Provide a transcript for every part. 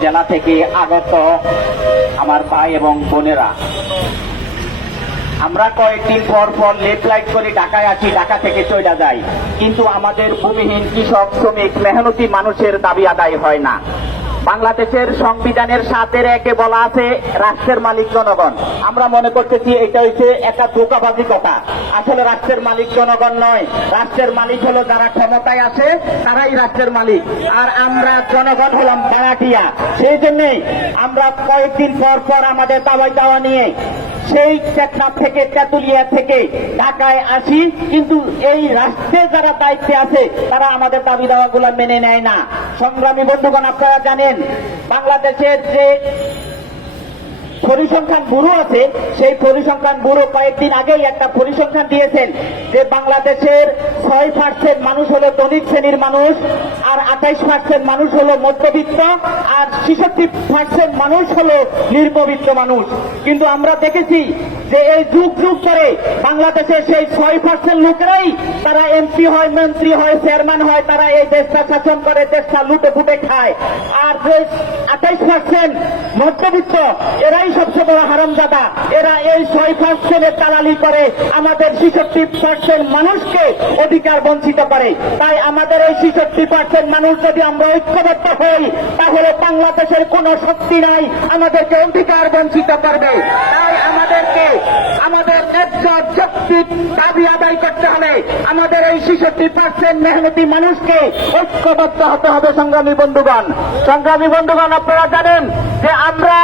জেলা থেকে আগত আমার ভাই এবং বোনেরা। আমরা কয়েকদিন পর পর লেট লাইট করে ঢাকায় আসি, ঢাকা থেকে চলে যাই। কিন্তু আমাদের ভূমিহীন কৃষক, শ্রমিক, মেহনতি মানুষের দাবি আদায় হয় না। বাংলাদেশের সংবিধানের সাতের একে বলা আছে রাষ্ট্রের মালিক জনগণ। আমরা মনে করতেছি এটা হচ্ছে একটা ধোকাবাজি কথা। আসলে রাষ্ট্রের মালিক জনগণ নয়। রাষ্ট্রের মালিক হলো যারা ক্ষমতায় আছে, তারাই রাষ্ট্রের মালিক। আর আমরা জনগণ হলাম ভাড়াটিয়া সেই জন্যই আমরা কয়েকদিন পর পর আমাদের দাওয়াই দাওয়া নিয়ে সেই টেকনাফ থেকে, তেতুলিয়া থেকে ঢাকায় আসি। কিন্তু এই রাষ্ট্রে যারা দায়িত্বে আছে, তারা আমাদের দাবি দাওয়াগুলো মেনে নেয় না। সংগ্রামী বন্ধুগণ, আপনারা জানেন, বাংলাদেশের যে পরিসংখ্যান ব্যুরো আছে। সেই পরিসংখ্যান ব্যুরো কয়েকদিন আগেই একটা পরিসংখ্যান দিয়েছেন যে বাংলাদেশের ছয় পার্সেন্ট মানুষ হলো দলিত শ্রেণির মানুষ, আর আঠাইশ পার্সেন্ট মানুষ হলো মধ্যবিত্ত, আর ছেষট্টি পার্সেন্ট মানুষ হলো নির্মবিত্ত মানুষ। কিন্তু আমরা দেখেছি যে এই যুগ যুগ করে বাংলাদেশের সেই ছয় পার্সেন্ট লোকেরাই তারা এমপি হয়, মন্ত্রী হয় চেয়ারম্যান হয়, তারা এই দেশটা শাসন করে দেশটা লুটে ফুটে খায়। আর যে আঠাইশ পার্সেন্ট মধ্যবিত্ত, এরাই সবচেয়ে বড় হারামজাদা। এরা এই ছয় পার্সেন্টের দালালি করে, আমাদের ছেষট্টি পার্সেন্ট মানুষকে অধিকার বঞ্চিত করে। তাই আমাদের এই ছেষট্টি পার্সেন্ট মানুষ যদি আমরা ঐক্যবদ্ধ হই, তাহলে বাংলাদেশের কোন শক্তি নাই, আমাদেরকে অধিকার বঞ্চিত করবে। তাই আমাদেরকে, আমাদের ন্যায্য শক্তির দাবি আদায় করতে হবে আমাদের এই ছেষট্টি পার্সেন্ট মেহনতি মানুষকে ঐক্যবদ্ধ হতে হবে, সংগ্রামী বন্ধুগণ। সংগ্রামী বন্ধুগণ, আপনারা জানেন যে আমরা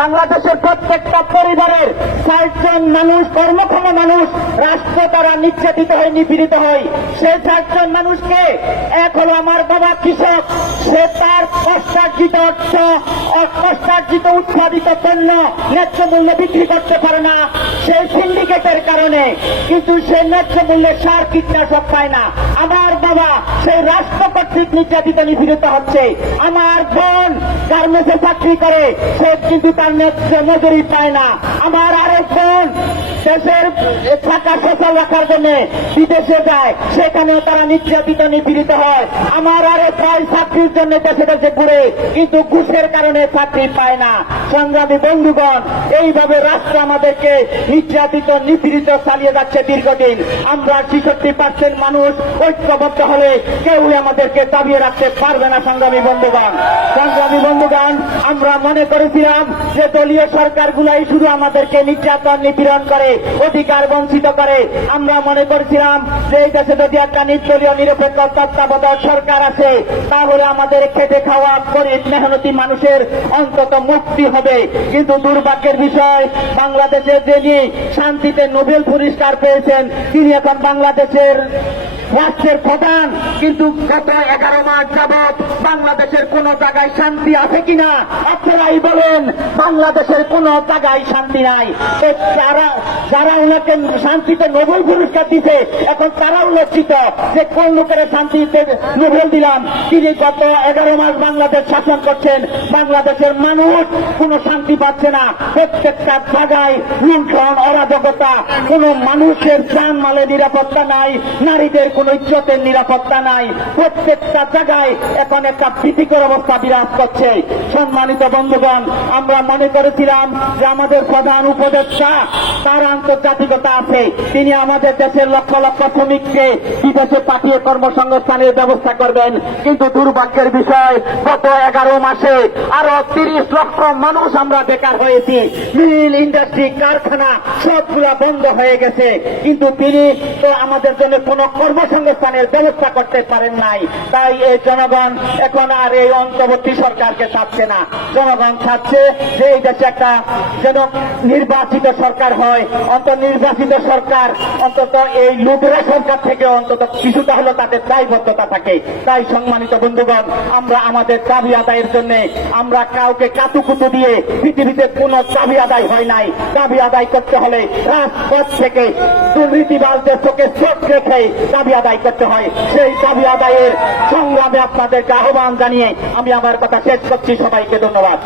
বাংলাদেশের প্রত্যেকটা পরিবারের ষাটজন মানুষ, কর্মক্ষম মানুষ, রাষ্ট্র দ্বারা নির্যাতিত হয় নিপীড়িত হয় সেই চারজন মানুষকে এক হলো আমার বাবা কৃষক, সে কষ্টার্জিত অর্থ কষ্টার্জিত উৎপাদিত পণ্য ন্যায্য মূল্যে বিক্রি করতে পারে না। সেই সিন্ডিকেটের কারণে কিন্তু সে ন্যায্য মূল্যে সার কীটনাশক পায় না। আমার বাবা সেই রাষ্ট্র কর্তৃক নির্যাতিত, নিপীড়িত হচ্ছে। আমার বোন গার্মেন্টসে চাকরি করে, সে কিন্তু তার ন্যায্য মজুরি পায় না। আমার আরেক বোন দেশের টাকা সচল রাখার জন্য বিদেশে যায়, সেখানেও তারা নির্যাতিত, নিপীড়িত হয়। আমার আরেক ভাই চাকরির জন্য দেশে দেশে ঘুরে, কিন্তু ঘুষের কারণে চাকরি পায় না। সংগ্রামী বন্ধুগণ, এইভাবে রাষ্ট্র আমাদেরকে নির্যাতিত, নিপীড়িত চালিয়ে যাচ্ছে দীর্ঘদিন। আমরা ছেষট্টি পার্সেন্ট মানুষ ঐক্যবদ্ধ হলে কেউই আমাদেরকে দাবিয়ে রাখতে পারবে না, সংগ্রামী বন্ধুগণ। সংগ্রামী বন্ধুগণ, আমরা মনে করেছিলাম যে দলীয় সরকারগুলাই শুধু আমাদেরকে নির্যাতন, নিপীড়ন করে অধিকার বঞ্চিত করে। আমরা মনে করছিলাম যে এই দেশে যদি একটা নির্দলীয়, নিরপেক্ষ তত্ত্বাবধায়ক সরকার আছে তাহলে আমাদের খেটে খাওয়া গরিব, মেহনতি মানুষের অন্তত মুক্তি হবে। কিন্তু দুর্ভাগ্যের বিষয় বাংলাদেশের যিনি শান্তিতে নোবেল পুরস্কার পেয়েছেন, তিনি এখন বাংলাদেশের রাষ্ট্রের প্রধান, কিন্তু গত এগারো মাস যাবৎ বাংলাদেশের কোন জায়গায় শান্তি আছে কিনা? আপনারাই বলেন, বাংলাদেশের কোন জায়গায় শান্তি নাই। যারা যারা ওনাকে শান্তিতে নোবেল পুরস্কার দিতে এখন তারাও লজ্জিত যে কোন লোকের শান্তিতে নোবেল দিলাম? তিনি গত এগারো মাস বাংলাদেশ শাসন করছেন। বাংলাদেশের মানুষ কোন শান্তি পাচ্ছে না। প্রত্যেকটা জায়গায় লুণ্ঠন, অরাজকতা, কোন মানুষের প্রাণ মালে নিরাপত্তা নাই, নারীদের কোন ইজ্জতের নিরাপত্তা নাই। প্রত্যেকটা জায়গায় এখন একটা ভীতিকর অবস্থা বিরাজ করছে। সম্মানিত বন্ধুগণ, আমরা মনে করেছিলাম যে আমাদের প্রধান উপদেষ্টা, তার আন্তর্জাতিকতা আছে। তিনি আমাদের দেশের লক্ষ লক্ষ শ্রমিককে বিদেশে পাঠিয়ে কর্মসংস্থানের ব্যবস্থা করবেন। কিন্তু দুর্ভাগ্যের বিষয়, গত এগারো মাসে আরও তিরিশ লক্ষ মানুষ আমরা বেকার হয়েছি। মিল, ইন্ডাস্ট্রি, কারখানা, সবগুলা বন্ধ হয়ে গেছে। কিন্তু তিনি আমাদের জন্য কোনো কর্মসংস্থানের ব্যবস্থা করতে পারেন নাই। তাই এই জনগণ এখন আর এই অন্তর্বর্তী সরকারকে চাচ্ছে না। জনগণ চাচ্ছে যে এই দেশে একটা যেন নির্বাচিত সরকার হয়। অন্তর্নির্বাচিত সরকার, অন্তত এই লুটেরা সরকার থেকে অন্তত কিছুটা হলো তাদের দায়বদ্ধতা থাকে। তাই সম্মানিত বন্ধুগণ, আমরা আমাদের দাবি আদায়ের জন্য আমরা কাউকে কাতুকুতু দিয়ে পৃথিবীতে কোনো দাবি আদায় হয় নাই। দাবি আদায় করতে হলে রাজপথ থেকে দুর্নীতিবাজদের চোখে চোখ রেখে দাবি আদায় করতে হয়। সেই দাবি আদায়ের সংগ্রামে আপনাদেরকে আহ্বান জানিয়ে আমি আমার কথা শেষ করছি। সবাইকে ধন্যবাদ।